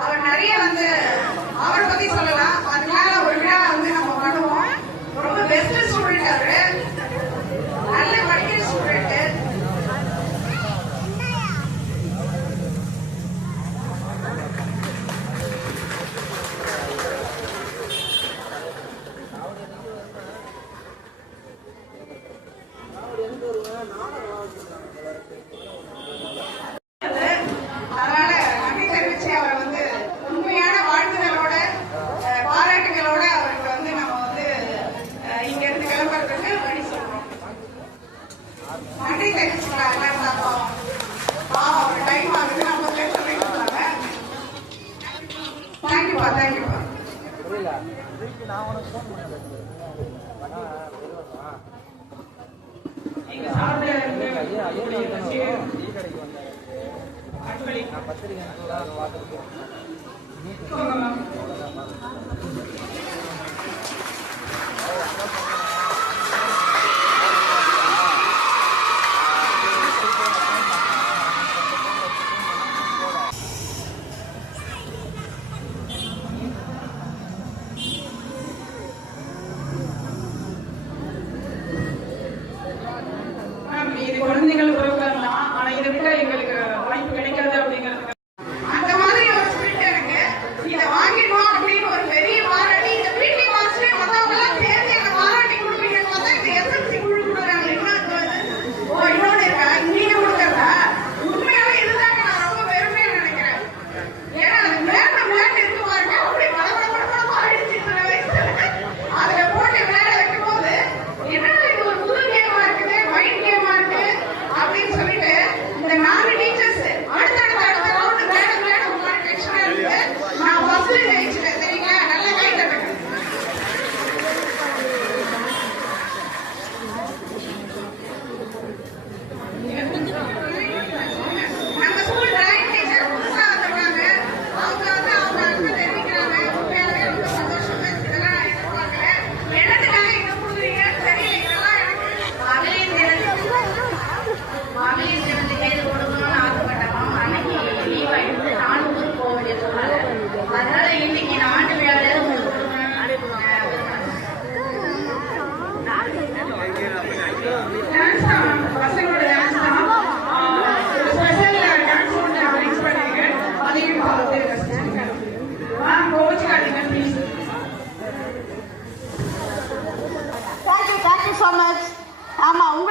அவர் நிறைய வந்து அவரை பத்தி சொல்லலாம். அதனால ஒரு விழா வந்து நம்ம பண்ணுவோம். ரொம்ப பெஸ்ட் ஸ்டூடெண்ட் அவரு. நல்ல படிக்கிற ஸ்டூடெண்ட் நான் நன்றி தெரிவிச்சுக்கலாம் எல்லாரும் டைம் ஆகுது நம்ம பேச தேங்க்யூப்பா families